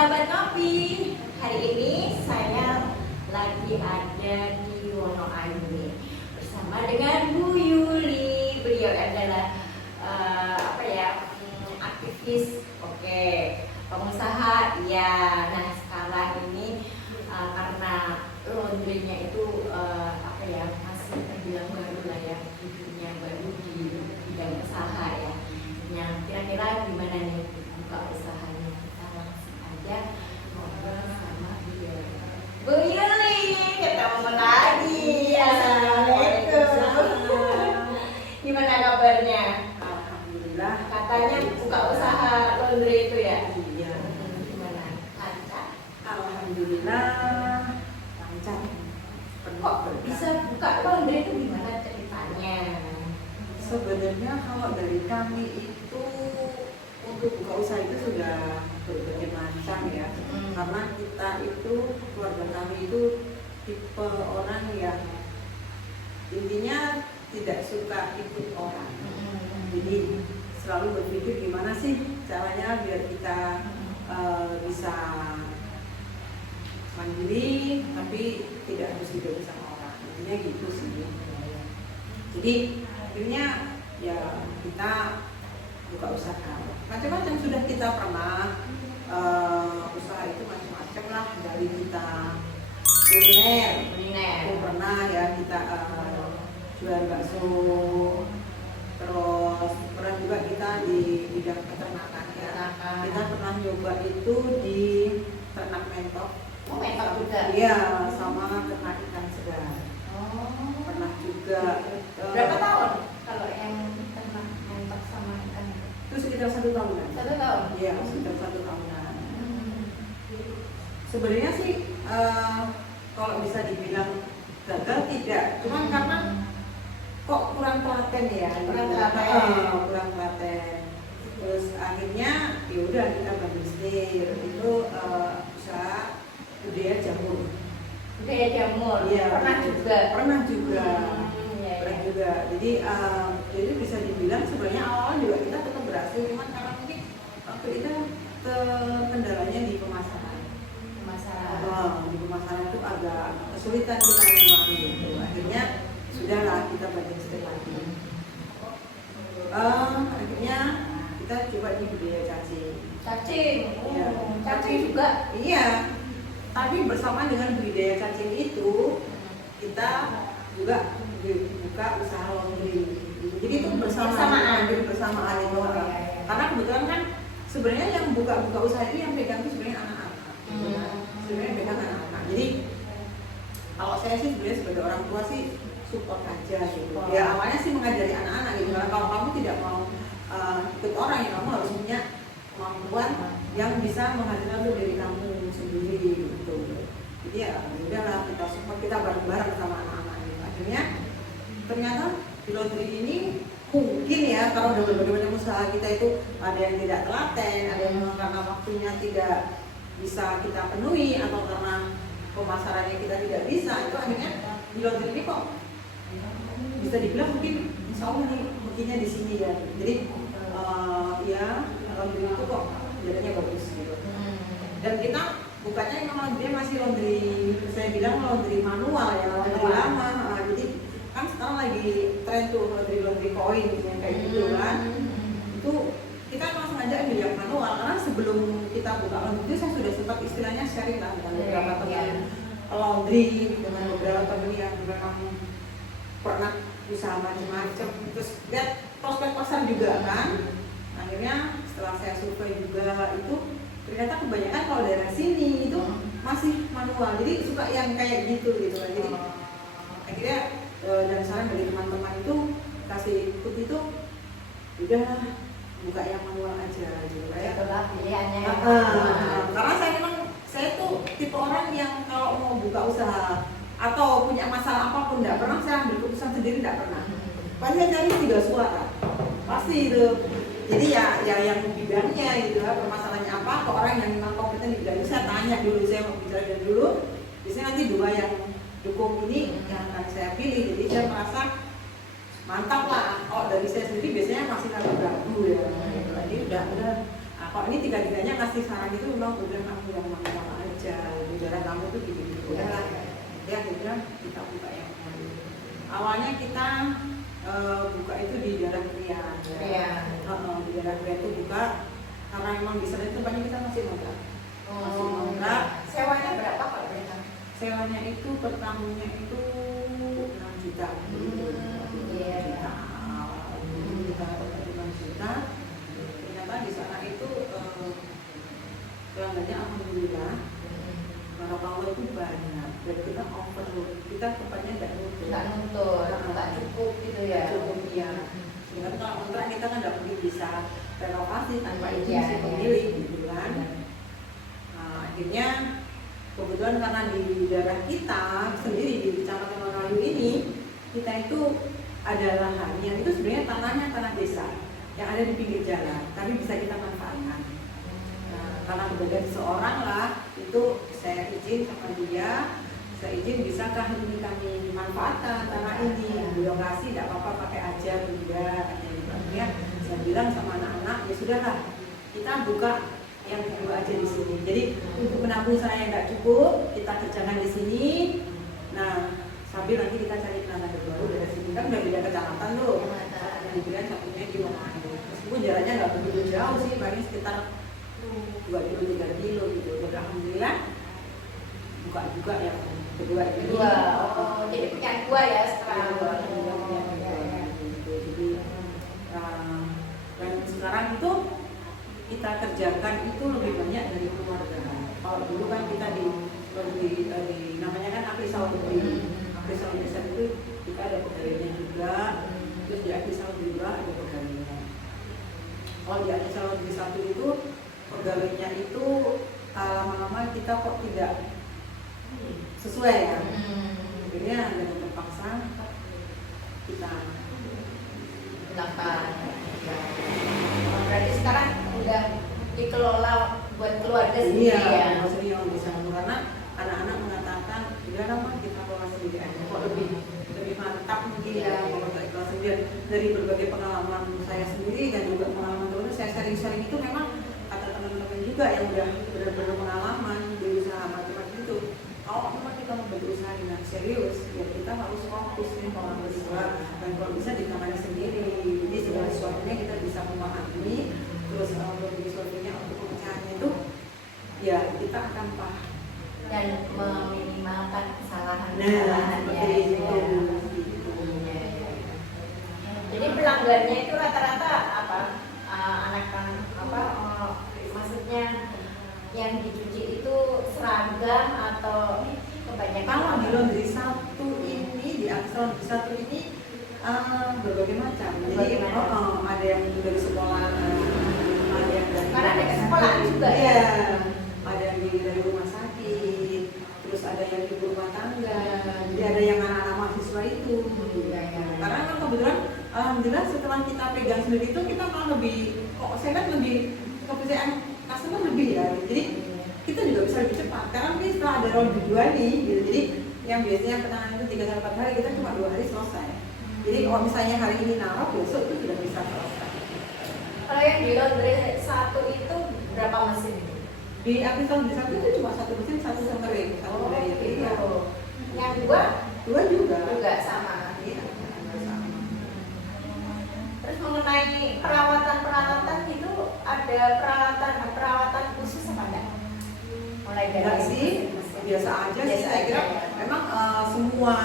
sahabat ngopi, hari ini saya lagi ada di Wonoayu bersama dengan Bu Yuli. Beliau adalah aktivis, pengusaha. Ya, nah sekarang ini karena laundrynya itu masih terbilang baru lah ya, dunia baru di bidang usaha ya. Yang kira-kira gimana nih buka usahanya? Kita langsung aja ngobrol sama Bu Yuli. Ketemu lagi. Assalamualaikum. Gimana kabarnya? Alhamdulillah. Katanya buka usaha laundry itu ya? Iya. Gimana? Lancar? Alhamdulillah lancar. Kok bisa buka laundry itu gimana ceritanya? Sebenarnya kalau dari kami itu untuk buka usaha itu sudah berbagai macam ya. Karena kita itu, keluarga kami itu tipe orang yang intinya tidak suka ikut orang. Jadi selalu berpikir gimana sih caranya biar kita bisa mandiri tapi tidak harus hidup sama orang. Intinya gitu sih. Jadi akhirnya ya kita buka usaha. Macam-macam sudah kita pernah usaha itu macam-macam lah, dari kita kuliner. Aku pernah ya kita jual bakso. Terus pernah juga kita di bidang peternakan ya. Kita pernah nyoba itu di ternak mentok. Oh, mentok juga? Iya, sama ternak ikan segar. Oh. Pernah juga. Berapa tahun kalau yang ternak mentok sama ikan? Itu sekitar 1 tahunan. 1 tahun? Iya, sekitar 1 tahunan. Sebenarnya sih kalau bisa dibilang gagal tidak, cuman karena kok kurang telaten ya, kurang telaten. Terus akhirnya ya udah kita bangun setir itu usaha budaya jamur. Budaya jamur. Iya, Pernah juga. Pernah juga. Iya. Pernah juga. Jadi bisa dibilang sebenarnya awal juga kita tetap berhasil, cuman karena mungkin waktu itu kendalanya di pemasaran. Di pemasaran itu agak kesulitan kita memang gitu. Akhirnya sudahlah kita banting setir lagi. Akhirnya kita coba di budaya cacing. Cacing. Iya. Cacing juga. Iya. Tapi bersama dengan budidaya cacing itu kita juga buka usaha laundry. Jadi itu bersamaan itu. Karena kebetulan kan sebenarnya yang buka usaha itu yang pegang itu sebenarnya anak-anak. Sebenarnya pegang anak-anak. Jadi kalau saya sih sebenarnya sebagai orang tua sih support aja gitu. Ya awalnya sih mengajari anak-anak gitu. Karena kalau kamu tidak mau ikut orang, ya kamu harus punya kemampuan yang bisa menghasilkan untuk diri kamu sendiri gitu. Jadi ya udahlah kita support, kita bareng-bareng sama anak-anak gitu. Akhirnya ternyata di laundry ini mungkin ya kalau dengan berbagai usaha kita itu ada yang tidak telaten, ada yang karena waktunya tidak bisa kita penuhi atau karena pemasarannya kita tidak bisa, itu akhirnya di laundry ini kok bisa dibilang mungkin insya Allah nih mungkinnya di sini ya. Jadi ya laundry itu kok jalannya bagus gitu. Dan kita bukanya memang laundry masih laundry, saya bilang laundry manual ya, laundry lama. Jadi kan sekarang lagi tren tuh laundry koin yang kayak gitu kan. Itu kita langsung aja ambil yang manual, karena sebelum kita buka laundry itu saya sudah sempat istilahnya sharing lah dengan beberapa teman laundry, dengan beberapa teman yang memang pernah usaha macam-macam, terus lihat prospek pasar juga kan. Akhirnya setelah saya survei juga itu ternyata kebanyakan kalau daerah sini itu masih manual, jadi suka yang kayak gitu kan. Jadi akhirnya dan saran dari teman-teman itu kasih ikut itu udah buka yang manual aja gitu kayak. Itulah pilihannya. Karena saya tuh tipe orang yang kalau mau buka usaha atau punya masalah apapun tidak pernah saya ambil keputusan sendiri, tidak pernah. Pasti saya cari 3 suara pasti itu. Jadi ya yang bidangnya gitu lah, permasalahannya apa, ke orang yang memang kompeten di bidang itu saya tanya dulu, saya mau bicara dulu. Biasanya nanti 2 yang dukung ini yang akan saya pilih. Jadi saya merasa mantap lah. Kalau dari saya sendiri biasanya masih ragu ya. Jadi udah kalau ini tiga-tiganya ngasih saran itu memang udah kamu yang mana aja, di daerah kamu tuh gitu-gitu udah lah. Jadi akhirnya kita buka yang baru. Awalnya kita buka itu di daerah Krian. Iya. Di daerah Krian itu buka karena memang di sana itu banyak kita masih ngontrak. Masih ngontrak. Sewanya berapa Pak Brenda? Sewanya itu per tahunnya itu 6 juta. Iya. Kita dapat 6 juta. Ternyata di sana itu pelanggannya alhamdulillah. Kalau itu banyak, dan kita overload, kita tempatnya nggak nutup, nggak cukup gitu ya. Cukup ya. Sebenarnya kalau kontrak kita kan nggak mungkin bisa renovasi tanpa izin Iya, si iya. pemilik, gitu kan. Nah, akhirnya kebetulan karena di daerah kita sendiri di Kecamatan Wonoayu ini, kita itu ada lahan yang itu sebenarnya tanah desa yang ada di pinggir jalan, tapi bisa kita manfaatkan. Nah, karena kebetulan seorang lah itu saya izin sama dia, saya izin bisakah ini kami manfaatkan tanah ini, beliau kasih tidak apa-apa pakai aja beliau katanya. Saya bilang sama anak-anak ya sudahlah kita buka yang kedua aja di sini. Jadi untuk menabung sana yang nggak cukup kita kerjakan di sini. Nah sambil nanti kita cari tanah baru dari sini kan udah beda kecamatan tuh. Kemudian satunya di Wonoayu. Meskipun jaraknya nggak begitu jauh sih, paling sekitar 2 kilo 3 kilo gitu. Jadi alhamdulillah buka juga yang kedua ini. Jadi punya dua ya setelah. Jadi dan sekarang itu kita kerjakan itu lebih banyak dari keluarga. Kalau dulu kan kita di namanya kan Aprisal Desa itu kita ada pegawainya juga, terus di Aprisal juga ada pegawainya. Kalau di Aprisal Desa itu pegawainya itu lama-lama kita kok tidak sesuai ya. Akhirnya dengan terpaksa kita Berarti sekarang udah dikelola buat keluarga sendiri ya. Maksudnya yang bisa karena anak-anak mengatakan udah lama kita kelola sendiri aja kok lebih mantap mungkin ya kalau kita kelola sendiri. Dari berbagai pengalaman saya sendiri dan juga pengalaman teman saya sering-sering itu memang kata teman-teman juga yang udah benar-benar pengalaman berusaha macam-macam itu. Kalau memang kita mau berusaha dengan serius, ya kita harus fokus nih kalau berdua dan kalau bisa ditangani sendiri. Jadi segala sesuatunya kita bisa memahami, terus berbagai sesuatunya untuk pemecahannya itu, ya kita akan paham dan meminimalkan kesalahan seperti itu. Jadi pelanggannya itu rata-rata apa? Maksudnya yang dicuci itu seragam atau kebanyakan? Kalau di laundry satu ini, di akses laundry satu ini berbagai macam. Jadi ada yang dari sekolah, ada yang dari karena ada sekolah juga ya. Ada yang dari rumah sakit, terus ada yang ibu rumah tangga, jadi ada yang anak-anak mahasiswa itu. Karena kan kebetulan alhamdulillah setelah kita pegang sendiri itu kita malah lebih, kok saya lihat lebih kepercayaan customer lebih ya. Jadi kita juga bisa lebih cepat. Karena mungkin setelah ada round kedua nih, gitu. Jadi yang biasanya penanganan itu 3-4 hari, kita cuma 2 hari selesai. Jadi kalau misalnya hari ini naruh, besok itu sudah bisa selesai. Kalau yang di laundry satu itu berapa mesin? Di aplikasi di satu itu cuma 1 mesin, 1 kering, 1 kering. Iya. Yang dua juga sama. Iya, sama. Terus mengenai perawatan itu ada perawatan khusus apa enggak? Mulai dari Enggak sih, biasa aja sih. Saya kira memang semua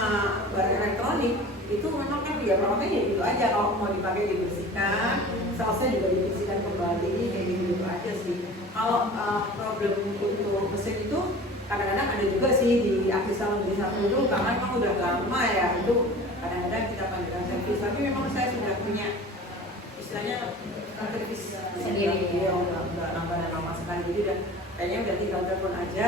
barang elektronik itu memang kan ya perawatannya ya gitu aja. Kalau mau dipakai dibersihkan, selesai juga dibersihkan kembali, kayak gitu aja sih. Kalau problem untuk mesin itu kadang-kadang ada juga sih di akses laundry satu itu karena memang udah lama ya itu kadang-kadang kita panggilkan servis. Tapi memang saya sudah punya istilahnya servis sendiri ya, udah lama sekali, jadi udah kayaknya udah tinggal telepon aja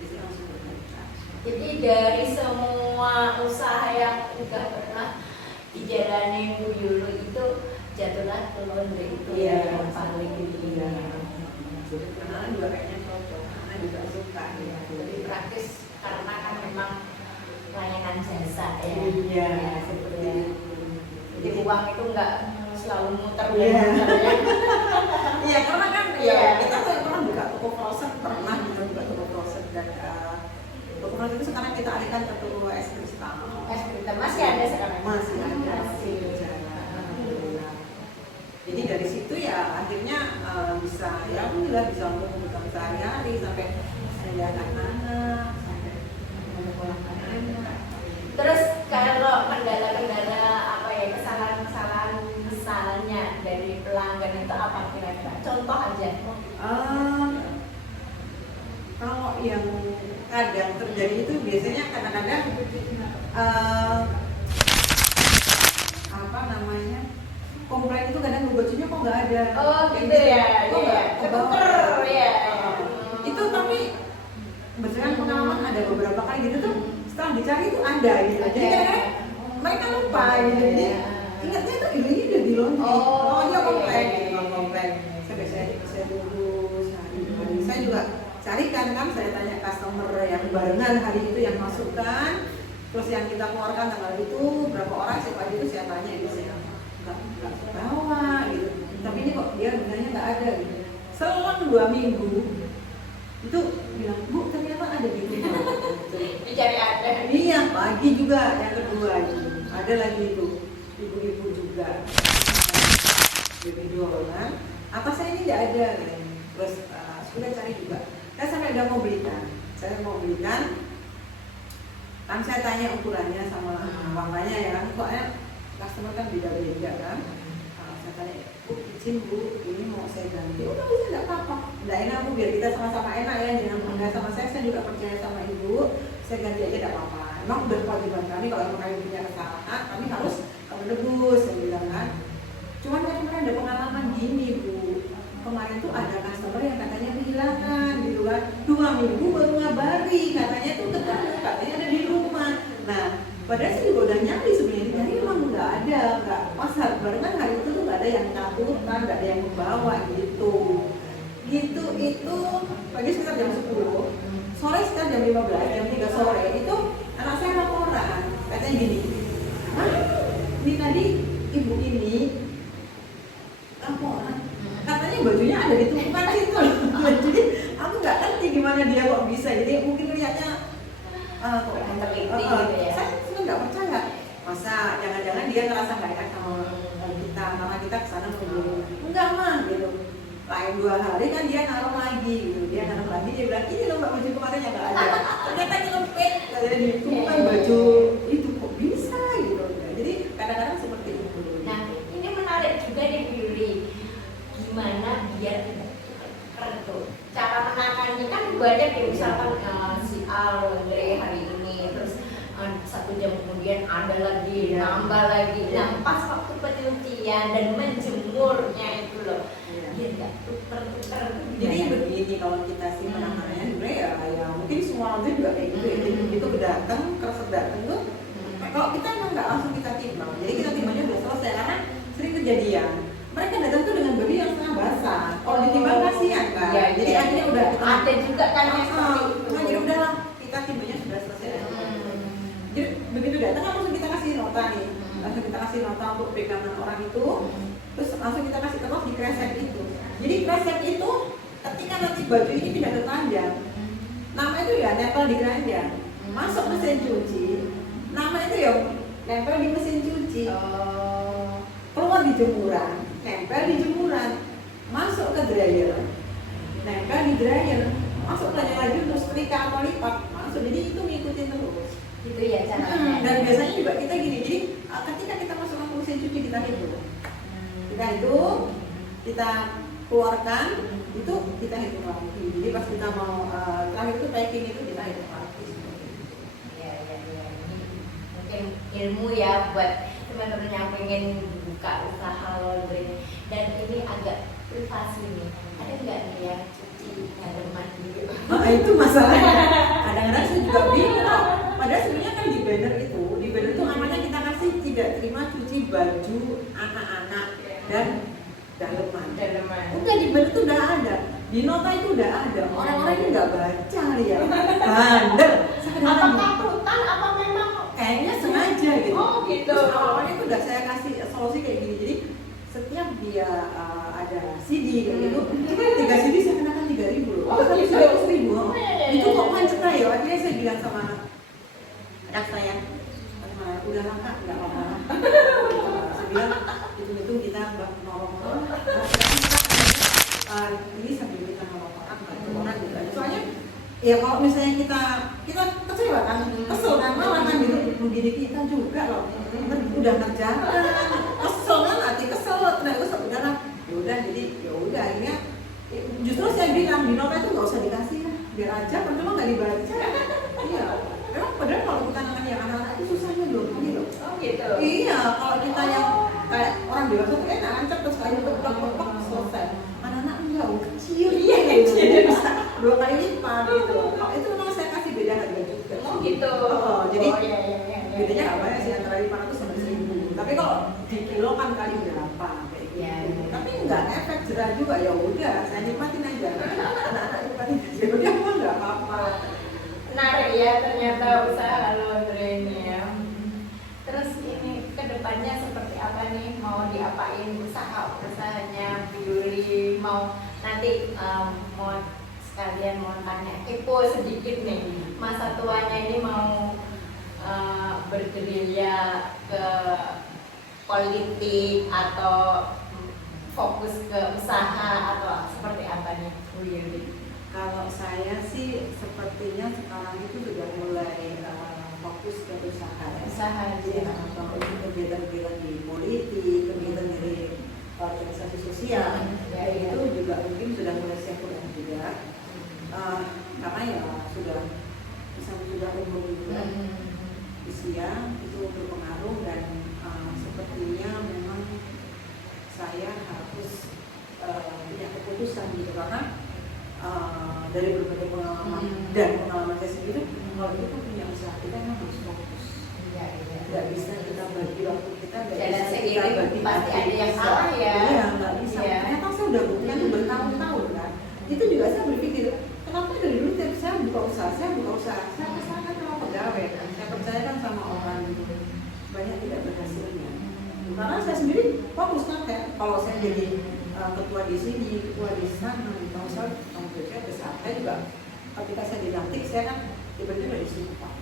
bisa langsung berangkat. Jadi dari semua usaha yang udah pernah dijalani Bu Yulu itu jatuhlah ke laundry itu yang paling karena juga kayaknya cocok, karena juga suka ya. lebih praktis karena kan memang layanan jasa ya. Iya, Seperti jadi uang itu enggak selalu muter Iya. ya. Iya, karena kan Iya. ya kita tuh pernah buka toko frozen, pernah kita buka toko frozen dan toko frozen itu sekarang kita alihkan ke toko es kristal. Es krim masih ada sekarang? Masih ada. Masih. Alhamdulillah. Jadi dari situ ya akhirnya bisa ya alhamdulillah bisa untuk kebutuhan sehari-hari sampai menjaga anak, sampai menyekolahkan anak. Terus kalau kendala-kendala apa ya, kesalahan-kesalahan misalnya dari pelanggan itu apa kira-kira? Contoh aja. Kalau yang kadang terjadi itu biasanya kadang-kadang apa namanya, komplain itu kadang bajunya kok nggak ada. Oh gitu ya, Kok nggak kebawa? ketuker ya. Itu tapi berdasarkan pengalaman ada beberapa kali gitu tuh setelah dicari itu ada gitu. Jadi kadang mereka lupa gitu. Jadi ingatnya tuh ini udah di laundry. Oh dia komplain gitu, bang komplain. Saya tunggu sehari. Saya juga carikan kan, saya tanya customer yang barengan hari itu yang masukkan, terus yang kita keluarkan tanggal itu berapa orang, siapa aja itu saya tanya itu saya nggak bawa gitu. Tapi ini kok dia bilangnya nggak ada gitu. Selang 2 minggu itu bilang, Bu ternyata ada di rumah. Dicari ada. Iya, pagi juga yang kedua gitu. Ada lagi itu ibu-ibu juga baby doll kan. Atasnya ini nggak ada kan. Terus sudah cari juga. Saya sampai udah mau belikan. Saya mau belikan. Kan saya tanya ukurannya sama warnanya ya kan. Kok customer kan beda-beda kan. Saya tanya, Bu izin Bu, ini mau saya ganti. Udah bisa nggak apa-apa. Nggak enak Bu, biar kita sama-sama enak ya. Jangan bangga sama saya juga percaya sama Ibu. Saya ganti aja nggak apa-apa. Emang udah kewajiban kami kalau emang kami punya kesalahan, kami harus menebus, saya bilang kan. Cuman kemarin ada pengalaman gini Bu. Kemarin tuh ada customer yang katanya kehilangan gitu kan. 2 minggu baru ngabari, katanya tuh ketemu, katanya ada di rumah. Nah, padahal saya juga udah nyari sebenarnya, nyari emang nggak ada, nggak pas barengan hari itu tuh nggak ada yang ngaturan, nggak ada yang membawa gitu. Gitu itu pagi sekitar jam 10, sore sekitar jam 15, jam 3 sore itu anak saya laporan, katanya gini, ini tadi ibu ini laporan, katanya bajunya ada di tumpukan situ. Jadi aku nggak ngerti gimana dia kok bisa, jadi mungkin lihatnya kok teliti gitu ya. saya sebenarnya nggak percaya, masa jangan-jangan dia ngerasa nggak enak sama kita karena kita kesana membeli. Enggak mah gitu, lain 2 hari kan dia naruh lagi gitu, dia naruh lagi, dia bilang ini loh mbak baju kemarin yang nggak ada, ternyata nyelempit katanya di tumpukan baju itu, kok bisa gitu. Jadi kadang-kadang seperti itu. Nah ini menarik juga nih Bu Yuli, gimana biar tidak tuker tuh. Cara menakannya kan banyak ya, misalkan si A laundry hari ini, terus 1 jam kemudian ada lagi, nambah lagi. Nah pas waktu penelitian dan menjemurnya itu loh, dia nggak tuker-tuker. Jadi begini, kalau kita sih penanganannya sebenarnya ya mungkin semua laundry juga kayak gitu ya. Jadi begitu datang, keresek datang tuh, kalau kita emang nggak langsung kita timbang, jadi kita timbangnya udah selesai karena sering kejadian. Mereka datang tuh dengan baju yang setengah basah. Kalau ditimbang kasihan kan. Ya, jadi akhirnya udah kita ada juga kan yang seperti itu. nah, jadi udahlah kita timbangnya sudah selesai. Jadi begitu datang kan langsung kita kasih nota nih, langsung kita kasih nota untuk pegangan orang itu, terus langsung kita kasih tahu di kresek itu. Jadi kresek itu ketika nanti baju ini pindah ke keranjang, nama itu ya nempel di keranjang, masuk mesin cuci, nama itu ya nempel di mesin cuci, keluar di jemuran, nempel di jemuran, masuk ke dryer, nempel di dryer, masuk lagi untuk setrika atau lipat, masuk. Jadi itu ngikutin terus. Gitu ya caranya. Dan biasanya juga kita gini, jadi ketika kita masukkan ke mesin cuci kita hitung, kita keluarkan, itu kita hitung lagi. Jadi pas kita mau terakhir itu packing itu kita hitung lagi. Iya. Mungkin ilmu ya buat teman-teman yang pengen buka usaha laundry. Dan ini agak privasi nih. Ada nggak nih yang cuci daleman dulu? Nah itu masalahnya. Kadang-kadang saya juga bingung. Padahal sebenarnya kan di banner itu namanya kita kasih tidak terima cuci baju anak-anak dan daleman. Udah di banner itu udah ada, di nota itu udah ada. Orang-orang ini nggak baca ya, bandel. Apa takutan? Apa memang? Kayaknya sengaja gitu. Oh gitu. Terus awalnya itu udah saya kasih solusi kayak gini. Jadi setiap dia dia ada CD kayak gitu, 3 CD saya kenakan 3.000 loh. Oh, Tapi gitu. sudah 1.000. Itu kok Iya. macet ya? Akhirnya saya bilang sama anak saya, udah lama nggak apa-apa. Saya bilang itu kita nolong-nolong. Ini sambil kita nolong-nolong orang gitu. Soalnya ya kalau misalnya kita kecewa kan, kesel kan, malah kan gitu mendidik kita juga loh. Udah ngerjakan, kesel kan, hati kesel, terus udahlah, ya udah akhirnya justru saya bilang di novel itu nggak usah dikasih lah, biar aja, percuma nggak dibaca. Iya, memang padahal kalau kita namanya anak-anak itu susahnya loh, gitu. Oh gitu. Iya, kalau kita yang kayak orang dewasa tuh enak kan cepet sekali plek selesai. Anak-anak enggak, kecil. Iya, kecil. Bisa 2 kali lipat gitu. Kalau itu memang saya kasih beda harga juga. Oh gitu. Jadi iya. bedanya nggak banyak sih antara 500 sama 1.000. Tapi kalau di kilo kan kali berapa kayak gitu. Iya. Tapi nggak efek jerah juga, ya udah saya nikmatin aja. Anak-anak nikmatin aja. Udah mah nggak apa-apa. Menarik ya ternyata usaha laundry ini ya. Terus ini kedepannya seperti apa nih? Mau diapain usahanya Bu Yuli? Mau nanti mau sekalian mau tanya kepo sedikit nih. Masa tuanya ini mau bergerilya ke politik atau fokus ke usaha atau seperti apa nih Bu Yuli? Kalau saya sih sepertinya sekarang itu sudah mulai fokus ke usaha ya. Usaha Jadi aja. kalau itu kegiatan-kegiatan di politik, kegiatan dari organisasi sosial, Ya, itu juga mungkin sudah mulai sekuler juga. Karena ya sudah umur juga, usia itu berpengaruh dan sepertinya memang saya harus punya keputusan gitu karena dari berbagai pengalaman dan pengalaman saya sendiri, kalau kita punya usaha kita memang harus fokus. Nggak bisa kita bagi waktu kita, nggak Jalan bisa kita seiring, bagi pasti waktu ada yang kita. salah ya. Iya, nggak bisa. Iya. Ternyata saya udah buktikan itu bertahun-tahun kan. Itu juga saya berpikir, kenapa dari dulu tiap saya buka usaha, saya kesana sama pegawai kan. Saya percayakan sama orang gitu. Banyak tidak berhasilnya. Karena saya sendiri fokus kan, kayak kalau saya jadi ketua di sini, ketua di sana, kalau saya tanggung jawab besar. Saya juga ketika saya dilantik, saya kan tiba-tiba disumpah.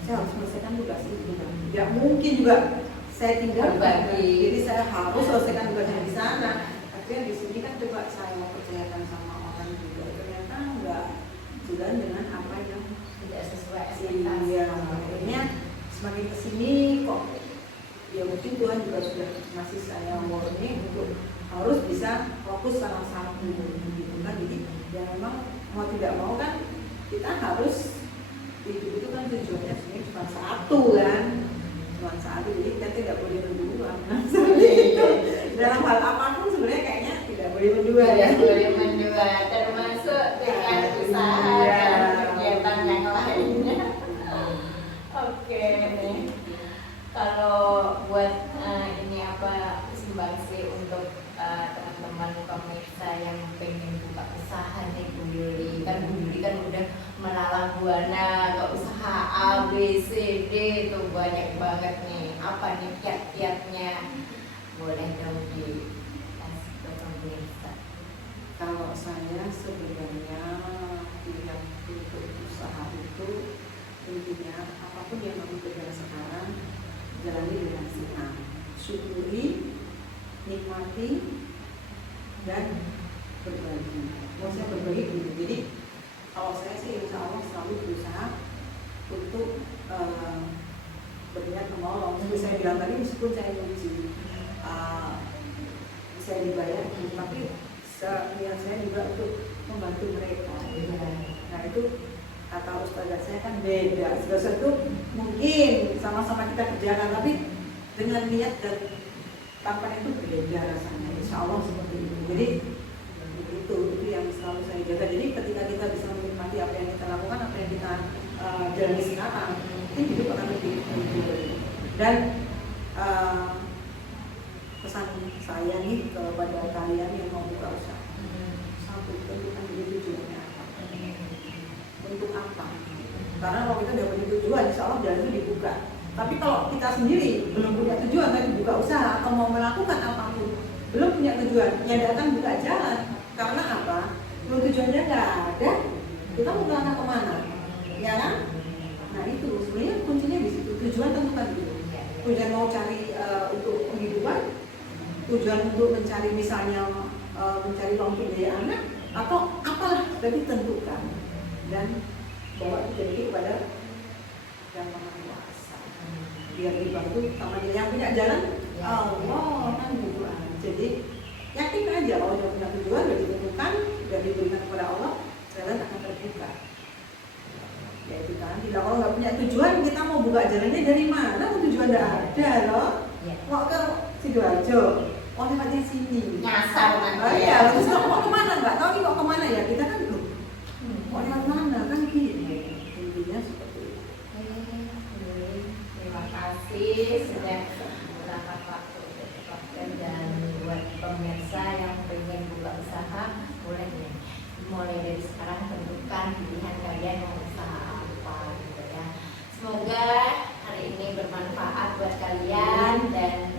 Saya harus selesaikan tugas itu kan. Ya mungkin juga saya tinggal Berbagi. jadi saya harus selesaikan tugasnya di sana. Akhirnya di sini kan coba saya percayakan sama orang juga. Ternyata nggak jalan dengan apa yang Tidak sesuai ekspektasi. iya. Akhirnya semakin kesini kok ya mungkin Tuhan juga sudah ngasih saya warning untuk harus bisa fokus salah satu gitu kan. Jadi ya memang mau tidak mau kan kita harus hidup itu kan tujuannya sebenarnya cuma satu kan, cuma satu, jadi kita tidak boleh berdua. Nah, seperti itu dalam hal apapun sebenarnya kayaknya tidak boleh berdua ya. Tidak boleh mendua, termasuk dengan usaha dan kegiatan yang lainnya. Oke nih, kalau buat ini apa sumbangsi untuk teman-teman pemirsa yang pengen buka usaha nih Bu Yuli kan udah melalang buana ke usaha A, B, C, D itu banyak banget nih. Apa nih kiat-kiatnya? Boleh dong dikasih ke pemirsa. Kalau saya sebenarnya pilihan untuk usaha itu intinya apapun yang kamu kerjakan sekarang jalani dengan senang, syukuri, nikmati dan berbagi. Maksudnya berbagi dulu. Jadi kalau saya sih insya Allah selalu berusaha untuk berniat menolong. Seperti saya bilang tadi, meskipun saya uji saya dibayar, tapi niat saya juga untuk membantu mereka. Nah itu kata ustazah saya kan beda. Sesuatu mungkin sama-sama kita kerjakan, tapi dengan niat dan tanpa itu berbeda rasanya. Insya Allah seperti itu. Jadi itu yang selalu saya jaga. Jadi ketika kita bisa menikmati apa yang kita lakukan, apa yang kita jalani sekarang, itu hidup akan lebih baik. Dan pesan saya nih kepada kalian yang mau buka usaha, satu, tentukan dulu tujuannya apa. Untuk apa? Karena kalau kita udah punya tujuan, insya Allah jalan itu dibuka. Tapi kalau kita sendiri belum punya tujuan, tapi buka usaha atau mau melakukan apapun, belum punya tujuan, yang datang buka jalan. Karena apa? Kalau tujuannya nggak ada, kita mau melangkah kemana? Ya kan? Nah itu sebenarnya kuncinya di situ. Tujuan tentukan dulu. Tujuan mau cari untuk penghidupan, tujuan untuk mencari misalnya mencari uang untuk biaya anak, atau apalah, berarti tentukan dan bawa tujuan itu kepada yang Maha Kuasa. Biar dibantu sama dia yang punya jalan. Allah kan gitu. Jadi yakin aja kalau dia punya tujuan, sudah ditentukan, sudah diberikan kepada Allah, jalan akan terbuka. Ya itu kan, tidak kalau nggak punya tujuan kita mau buka jalannya dari mana? Tujuan nggak ada loh. Mau ke Sidoarjo, mau lewatnya sini. Nyasar nanti. Oh iya, terus mau kemana? Nggak tahu nih mau kemana ya? Kita kan belum. Mau lewat mana kan gitu. Intinya seperti itu. Terima kasih sudah meluangkan waktu untuk podcast, dan buat pemirsa yang pengen buka usaha, mulai dari sekarang tentukan pilihan kalian mau usaha apa gitu ya. Semoga hari ini bermanfaat buat kalian dan